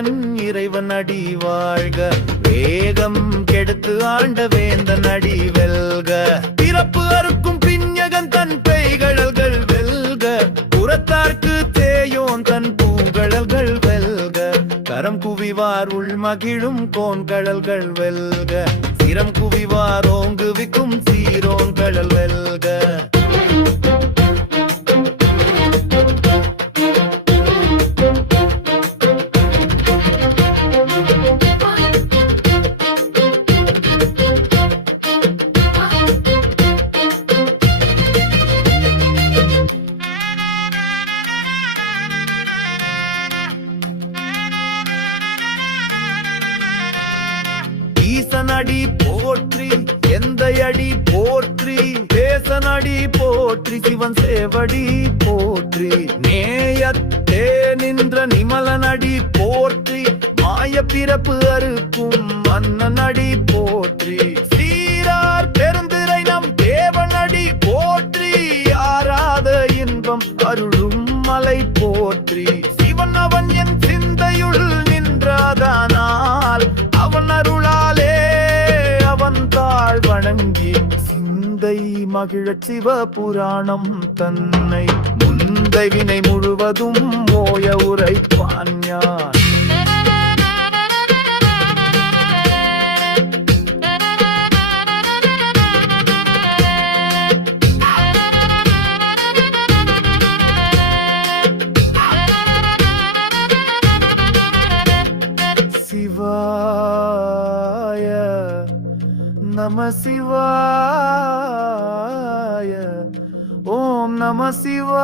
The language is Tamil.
முருகன் இறைவன் அடி வாழ்க, வேகம் கெடுத்து ஆண்ட வேந்தன் அடி வெல்க, பிறப்பு அறுக்கும் பிஞகன் தன் பெய்கழல்கள் வெல்க, புறத்தார்க்கு தேயோன் தன் பூங்கழல்கள் வெல்க, கரம் குவிவார் உள் மகிழும் கோன்கழல்கள் வெல்க, சிரம் குவிவார் ஓங்குவிக்கும் சீரோன் கழல் வெல்க. ஈசனடி போற்றி எந்த அடி போற்றி, தேசனடி போற்றி சிவன் சேவடி போற்றி, நேயத்தே நின்ற நிமலனடி போற்றி, மாய பிறப்பு அறுக்கும் மன்னனடி போற்றி, சீரார் பெருந்திரை நம் தேவனடி போற்றி, ஆராத இன்பம் அருளும் மலை போற்றி, சிவன் அவன் என் சிந்தையுள் நின்றாதானால் அவன் அருளாலே அவன் தாழ் வணங்கி சிந்தை மகிழச் சிவ புராணம் தன்னை முந்தை வினை முழுவதும் ஓய உரைப்பான் ஞான். நம சிவாய, ஓம் நம சிவாய.